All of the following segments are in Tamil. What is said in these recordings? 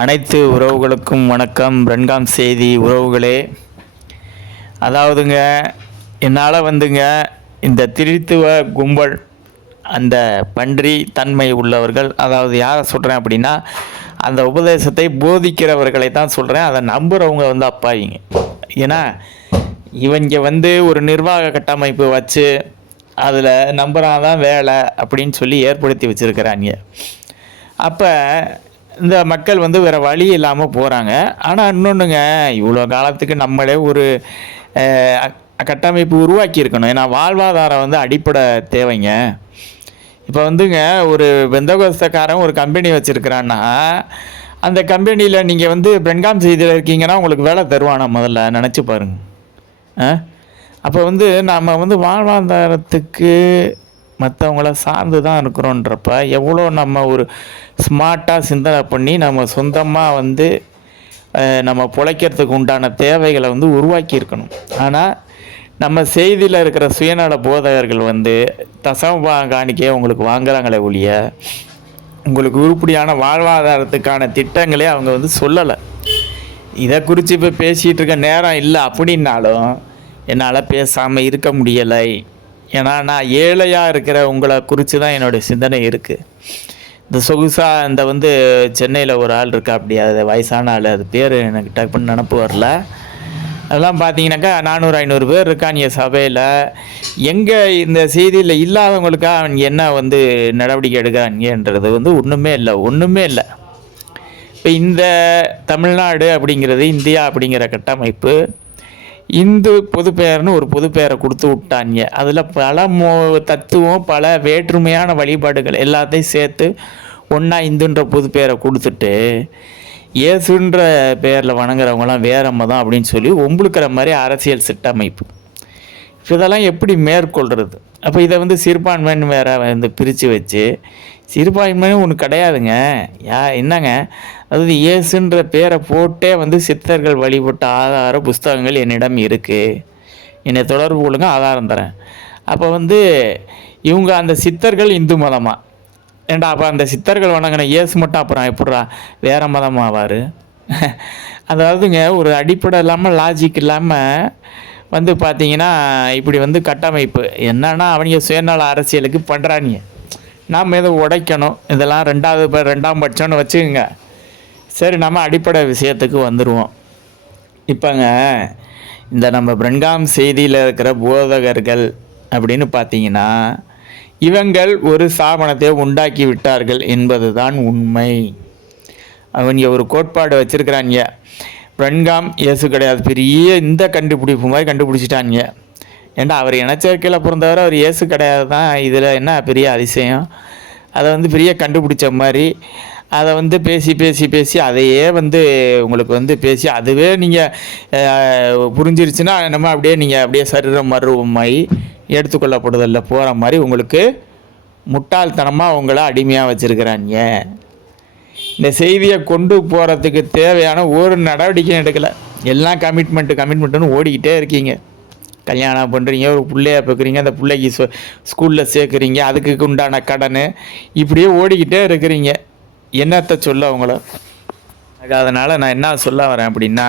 அனைத்து உறவுகளுக்கும் வணக்கம். பிரன்காம் செய்தி உறவுகளே. அதாவதுங்க என்னால் வந்துங்க இந்த திருத்துவ கும்பல் அந்த பன்றி தன்மை உள்ளவர்கள் அதாவது யாரை சொல்கிறேன் அப்படின்னா அந்த உபதேசத்தை போதிக்கிறவர்களை தான் சொல்கிறேன் அதை நம்புகிறவங்க வந்து அப்பாவிங்க. ஏன்னா இவங்க வந்து ஒரு நிர்வாக கட்டமைப்பு வச்சு அதில் நம்புறாதான் வேலை அப்படின்னு சொல்லி ஏற்படுத்தி வச்சுருக்கிறாங்க. அப்போ இந்த மக்கள் வந்து வேறு வழி இல்லாமல் போகிறாங்க ஆனால் இன்னொன்றுங்க இவ்வளோ காலத்துக்கு நம்மளே ஒரு கட்டமைப்பு உருவாக்கியிருக்கணும். ஏன்னா வாழ்வாதாரம் வந்து அடிப்படை தேவைங்க. இப்போ வந்துங்க ஒரு வெந்தகோஸ்தக்காரன் ஒரு கம்பெனி வச்சுருக்கிறான்னா அந்த கம்பெனியில் நீங்கள் வந்து பெண்காம் செய்தியில் இருக்கீங்கன்னா உங்களுக்கு வேலை தருவானா முதல்ல? நினச்சி பாருங்க. ஆ அப்போ வந்து நாம் வந்து வாழ்வாதாரத்துக்கு மற்றவங்கள சார்ந்து தான் இருக்கிறோன்றப்ப எவ்வளோ நம்ம ஒரு ஸ்மார்ட்டாக சிந்தனை பண்ணி நம்ம சொந்தமாக வந்து நம்ம பிழைக்கிறதுக்கு உண்டான தேவைகளை வந்து உருவாக்கி இருக்கணும் ஆனால் நம்ம செய்தியில் இருக்கிற சுயநல போதகர்கள் வந்து தசம காணிக்கே உங்களுக்கு வாங்குறாங்களே ஒழிய உங்களுக்கு உருப்படியான வாழ்வாதாரத்துக்கான திட்டங்களே அவங்க வந்து சொல்லலை. இதை குறித்து இப்போ பேசிகிட்டு இருக்க நேரம் இல்லை அப்படின்னாலும் என்னால் பேசாமல் இருக்க முடியலை. ஏன்னா நான் ஏழையாக இருக்கிற உங்களை குறித்து தான் என்னுடைய சிந்தனை இருக்குது இந்த சொகுசாக இந்த வந்து சென்னையில் ஒரு ஆள் இருக்கா அப்படி அது வயசான ஆள் அது பேர் எனக்கு டக்குன்னு நினப்பு வரல. அதெல்லாம் பார்த்தீங்கன்னாக்கா நானூறு ஐநூறு பேர் இருக்கான் என் சபையில். எங்கே இந்த செய்தியில் இல்லாதவங்களுக்காக அவங்க என்ன வந்து நடவடிக்கை எடுக்கிறாங்கன்றது வந்து ஒன்றுமே இல்லை ஒன்றுமே இல்லை. இப்போ இந்த தமிழ்நாடு அப்படிங்கிறது இந்தியா அப்படிங்கிற கட்டமைப்பு இந்து பொதுப்பெயர்னு ஒரு பொதுப்பெயரை கொடுத்து விட்டாங்க. அதில் பல மோ தத்துவம் பல வேற்றுமையான வழிபாடுகள் எல்லாத்தையும் சேர்த்து ஒன்றா இந்துன்ற பொதுப்பெயரை கொடுத்துட்டு இயேசுன்ற பெயரில் வணங்குறவங்களாம் வேற மதம் அப்படின்னு சொல்லி ஒம்புழுக்கிற மாதிரி அரசியல் சிட்டமைப்பு. இதெல்லாம் எப்படி மேற்கொள்கிறது அப்போ இதை வந்து சிறுபான்மைன்னு வேற வந்து பிரித்து வச்சு சிறுபான்மைன்னு ஒன்று கிடையாதுங்க. யா என்னங்க? அதாவது இயேசுன்ற பேரை போட்டே வந்து சித்தர்கள் வழிபட்ட ஆதார புஸ்தகங்கள் என்னிடம் இருக்குது என்னை தொடர்பு கொள்ளுங்க ஆதாரம் தரேன். அப்போ வந்து இவங்க அந்த சித்தர்கள் இந்து மதமாக ஏண்டா அப்போ அந்த சித்தர்கள் வணங்கின இயேசு மட்டும் அப்புறம் எப்பட்றா வேறு மதமாவார்? ஆவார் அதாவதுங்க ஒரு அடிப்படை இல்லாமல் லாஜிக் இல்லாமல் வந்து பார்த்தீங்கன்னா இப்படி வந்து கட்டமைப்பு. என்னன்னா அவங்க சுயநல அரசியலுக்கு பண்ணுறாங்க நாம் இதை உடைக்கணும். இதெல்லாம் ரெண்டாவது ப- ரெண்டாம் பட்சம்னு வச்சுக்கோங்க. சரி நம்ம அடிப்படை விஷயத்துக்கு வந்துடுவோம் இப்போங்க இந்த நம்ம பிரன்காம் செய்தியில் இருக்கிற போதகர்கள் அப்படின்னு பார்த்தீங்கன்னா இவங்கள் ஒரு ஸ்தாபனத்தை உண்டாக்கி விட்டார்கள் என்பதுதான் உண்மை. அவங்க ஒரு கோட்பாடு வச்சுருக்கிறாங்க பெண்காம் இயேசு கிடையாது. பெரிய இந்த கண்டுபிடிப்பு மாதிரி கண்டுபிடிச்சிட்டாங்க ஏன்டா அவர் இனச்சேர்க்கையில் பிறந்தவர் அவர் இயேசு கிடையாது தான் இதில் என்ன பெரிய அதிசயம்? அதை வந்து பெரிய கண்டுபிடிச்ச மாதிரி அதை வந்து பேசி பேசி பேசி அதையே வந்து உங்களுக்கு வந்து பேசி அதுவே நீங்கள் புரிஞ்சிருச்சுன்னா நம்ம அப்படியே நீங்கள் அப்படியே சரீரம் மருவமாயி எடுத்துக்கொள்ளப்படுதல்ல. போகிற மாதிரி உங்களுக்கு முட்டாள்தனமாக உங்களை அடிமையாக வச்சுருக்கிறாங்க இந்த செய்தியை கொண்டு போகிறதுக்கு தேவையான ஒரு நடவடிக்கையும் எடுக்கலை. எல்லாம் கமிட்மெண்ட்டு கமிட்மெண்ட்டுன்னு ஓடிக்கிட்டே இருக்கீங்க. கல்யாணம் பண்ணுறீங்க ஒரு பிள்ளைய பார்க்குறீங்க அந்த பிள்ளைக்கு ஸ்கூ ஸ்கூலில் சேர்க்குறீங்க அதுக்கு உண்டான கடன் இப்படியே ஓடிக்கிட்டே இருக்கிறீங்க. என்னத்தை சொல்ல அவங்கள அதனால் நான் என்ன சொல்ல வரேன் அப்படின்னா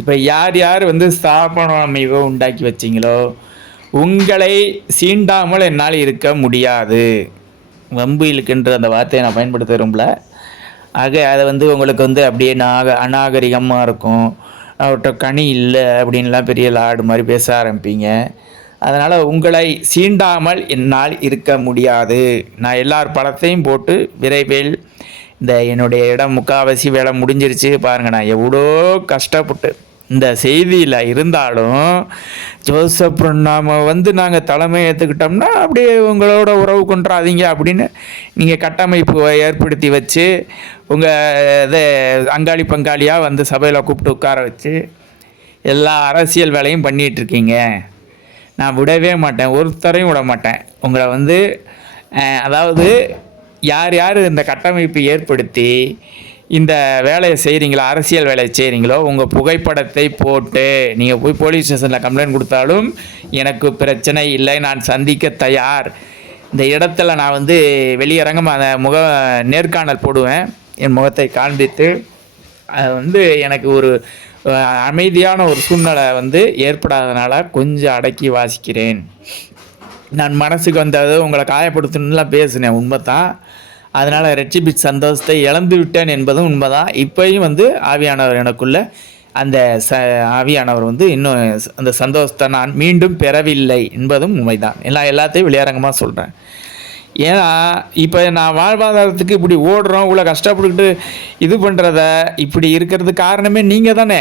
இப்போ யார் யார் வந்து ஸ்தாபன அமைவை உண்டாக்கி வச்சிங்களோ உங்களை சீண்டாமல் என்னால் இருக்க முடியாது. வம்பு இழுக்கின்ற அந்த வார்த்தையை நான் பயன்படுத்த விரும்பல. ஆக அதை வந்து உங்களுக்கு வந்து அப்படியே நாக அநாகரிகமாக இருக்கும். அவர்கிட்ட கனி இல்லை அப்படின்லாம் பெரிய லாடு மாதிரி பேச ஆரம்பிப்பீங்க. அதனால் உங்களை சீண்டாமல் என்னால் இருக்க முடியாது. நான் எல்லார் படத்தையும் போட்டு விரைவில் இந்த என்னுடைய இடம் முக்காவாசி வேலை முடிஞ்சிருச்சு. பாருங்கள் நான் எவ்வளோ கஷ்டப்பட்டு இந்த செய்தியில் இருந்தாலும் ஜோசப் நாம் வந்து நாங்கள் தலைமை ஏற்றுக்கிட்டோம்னா அப்படியே உங்களோட உறவு கொண்டாதீங்க அப்படின்னு நீங்கள் கட்டமைப்பு ஏற்படுத்தி வச்சு உங்கள் இதை அங்காளி பங்காளியாக வந்து சபையில் கூப்பிட்டு உட்கார வச்சு எல்லா அரசியல் வேலையும் பண்ணிகிட்ருக்கீங்க நான் விடவே மாட்டேன் ஒருத்தரையும் விட மாட்டேன். உங்களை வந்து அதாவது யார் யார் இந்த கட்டமைப்பு ஏற்படுத்தி இந்த வேலையை செய்கிறீங்களோ அரசியல் வேலையை செய்கிறீங்களோ உங்கள் புகைப்படத்தை போட்டு நீங்கள் போய் போலீஸ் ஸ்டேஷனில் கம்ப்ளைண்ட் கொடுத்தாலும் எனக்கு பிரச்சனை இல்லை நான் சந்திக்க தயார். இந்த இடத்துல நான் வந்து வெளியரங்கம் அந்த முக நேர்காணல் போடுவேன். என் முகத்தை காண்பித்து அது வந்து எனக்கு ஒரு அமைதியான ஒரு சூழ்நிலை வந்து ஏற்படாதனால கொஞ்சம் அடக்கி வாசிக்கிறேன். நான் மனசுக்கு வந்தது உங்களை காயப்படுத்தணும்லாம் பேசினேன் உண்மை தான் அதனால் ரெட்சிபிட் சந்தோஷத்தை இழந்து விட்டேன் என்பதும் உண்மைதான். இப்போயும் வந்து ஆவியானவர் எனக்குள்ள அந்த ச ஆவியானவர் வந்து இன்னும் அந்த சந்தோஷத்தை நான் மீண்டும் பெறவில்லை என்பதும் உண்மைதான். எல்லாம் எல்லாத்தையும் விளையாரங்கமாக சொல்கிறேன் ஏன்னா இப்போ நான் வாழ்வாதாரத்துக்கு இப்படி ஓடுறோம் இவ்வளோ கஷ்டப்பட்டுக்கிட்டு இது பண்ணுறத இப்படி இருக்கிறது காரணமே நீங்கள் தானே?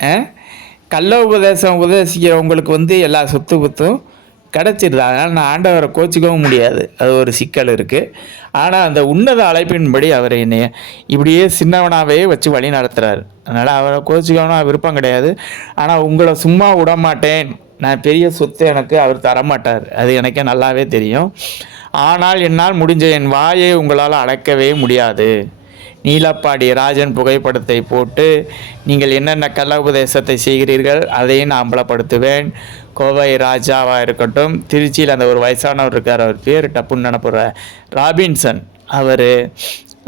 ஆ? கள்ள உபதேசம் உபதேசிக்கிறவங்களுக்கு வந்து எல்லா சொத்து குத்தும் கிடச்சிருது. அதனால் நான் ஆண்டவரை கோச்சிக்கவும் முடியாது. அது ஒரு சிக்கல் இருக்குது ஆனால் அந்த உன்னத அழைப்பின்படி அவர் என்னை இப்படியே சின்னவனாகவே வச்சு வழி நடத்துகிறார் அதனால் அவரை கோச்சிக்கணும் விருப்பம் கிடையாது. ஆனால் உங்களை சும்மா விட மாட்டேன் நான் பெரிய சொத்து எனக்கு அவர் தரமாட்டார். அது எனக்கே நல்லாவே தெரியும். ஆனால் என்னால் முடிஞ்ச என் வாயை உங்களால் அடக்கவே முடியாது. நீலப்பாடி ராஜன் புகைப்படத்தை போட்டு நீங்கள் என்னென்ன கள்ள உபதேசத்தை செய்கிறீர்கள் அதையும் நான் அம்பலப்படுத்துவேன். கோவை ராஜாவாக இருக்கட்டும் திருச்சியில் அந்த ஒரு வயசானவர் இருக்கார் அவர் பேர் டப்புன்னு நினப்புற ராபின்சன். அவர்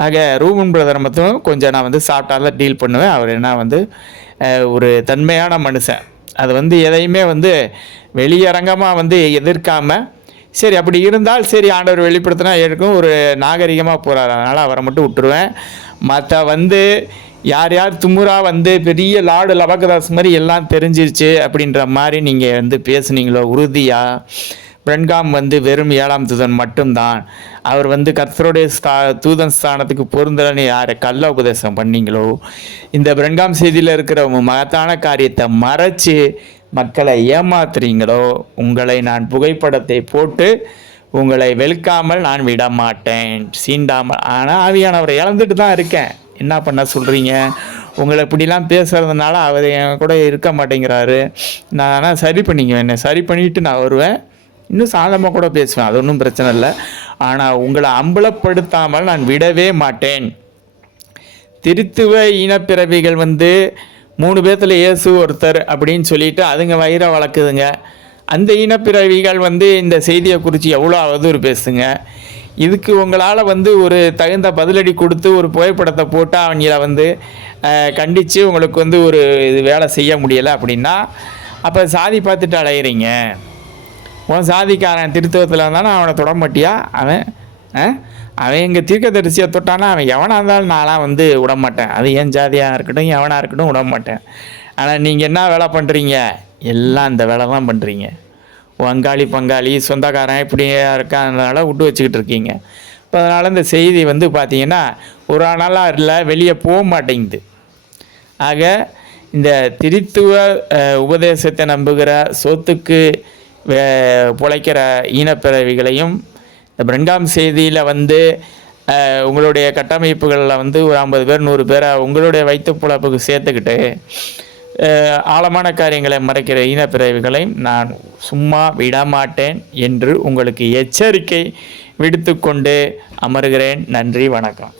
ஆக ரூபன் பிரதர் மட்டும் கொஞ்சம் நான் வந்து சாப்பிட்டால டீல் பண்ணுவேன். அவர் என்ன வந்து ஒரு தன்மையான மனுஷன். அது வந்து எதையுமே வந்து வெளியரங்கமாக வந்து எதிர்க்காமல் சரி அப்படி இருந்தால் சரி ஆண்டவர் வெளிப்படுத்தினா இருக்கும் ஒரு நாகரிகமாக போகிறார் அதனால் அவரை மட்டும் விட்டுருவேன். மற்ற வந்து யார் யார் துமுறா வந்து பெரிய லார்டு லபகதாஸ் மாதிரி எல்லாம் தெரிஞ்சிருச்சு அப்படின்ற மாதிரி நீங்கள் வந்து பேசுனீங்களோ உறுதியாக பிரன்காம் வந்து வெறும் ஏழாம் தூதன் மட்டும்தான். அவர் வந்து கர்த்தருடைய ஸ்தா தூதன் ஸ்தானத்துக்கு பொருந்தலன்னு யாரை கள்ள உபதேசம் பண்ணீங்களோ? இந்த பிரன்காம் செய்தியில் இருக்கிற மகத்தான காரியத்தை மறைச்சு மக்களை ஏமாத்துறீங்களோ உங்களை நான் புகைப்படத்தை போட்டு உங்களை வெளுக்காமல் நான் விட மாட்டேன் சீண்டாமல் ஆனால் ஆவியானவரை இழந்துட்டு தான் இருக்கேன். என்ன பண்ண சொல்கிறீங்க உங்களை இப்படிலாம் பேசுகிறதுனால அவர் என் கூட இருக்க மாட்டேங்கிறாரு. நான் ஆனால் சரி பண்ணிக்குவேன். என்ன சரி பண்ணிவிட்டு நான் வருவேன். இன்னும் சாதமாக கூட பேசுவேன். அது ஒன்றும் பிரச்சனை இல்லை. ஆனால் உங்களை அம்பலப்படுத்தாமல் நான் விடவே மாட்டேன். திருத்துவ இனப்பிறவிகள் வந்து மூணு பேர்த்தில் இயேசு ஒருத்தர் அப்படின்னு சொல்லிட்டு அதுங்க வயிறை வளர்க்குதுங்க. அந்த இனப்பிறவிகள் வந்து இந்த செய்தியை குறித்து எவ்வளோ அவதூறு பேசுங்க. இதுக்கு உங்களால் வந்து ஒரு தகுந்த பதிலடி கொடுத்து ஒரு புகைப்படத்தை போட்டு அவங்கள வந்து கண்டித்து உங்களுக்கு வந்து ஒரு இது வேலை செய்ய முடியலை அப்படின்னா அப்போ சாதி பார்த்துட்டு அலையிறீங்க. உன் சாதிக்காரன் திருத்துவத்தில் இருந்தானா அவனை தொடமாட்டியா? அவன் அவன் எங்கள் தீர்க்கதரிசியை தொட்டானா அவன் எவனாக இருந்தாலும் நான்லாம் வந்து விட மாட்டேன் அது என் ஜாதியாக இருக்கட்டும் எவனாக இருக்கட்டும் விட மாட்டேன் ஆனால் நீங்கள் என்ன வேலை பண்ணுறீங்க எல்லாம் இந்த வேலை தான் பண்ணுறீங்க வங்காளி பங்காளி சொந்தக்காரன் இப்படியே இருக்காதனால விட்டு வச்சுக்கிட்டு இருக்கீங்க. இப்போ அதனால் இந்த செய்தி வந்து பார்த்தீங்கன்னா ஒரு நாளாக இல்லை வெளியே போக மாட்டேங்குது. ஆக இந்த திரித்துவ உபதேசத்தை நம்புகிற சொத்துக்கு வே- பிழைக்கிற ஈனப்பிறவிகளையும் இந்த பிரங்காம் செய்தியில் வந்து உங்களுடைய கட்டமைப்புகளில் வந்து ஒரு ஐம்பது பேர் நூறு பேரை உங்களுடைய வைத்து பிழப்புக்கு சேர்த்துக்கிட்டு ஆழமான காரியங்களை மறைக்கிற ஈனப்பிறவிகளை நான் சும்மா விடமாட்டேன் என்று உங்களுக்கு எச்சரிக்கை விடுத்துக்கொண்டு அமர்கிறேன். நன்றி வணக்கம்.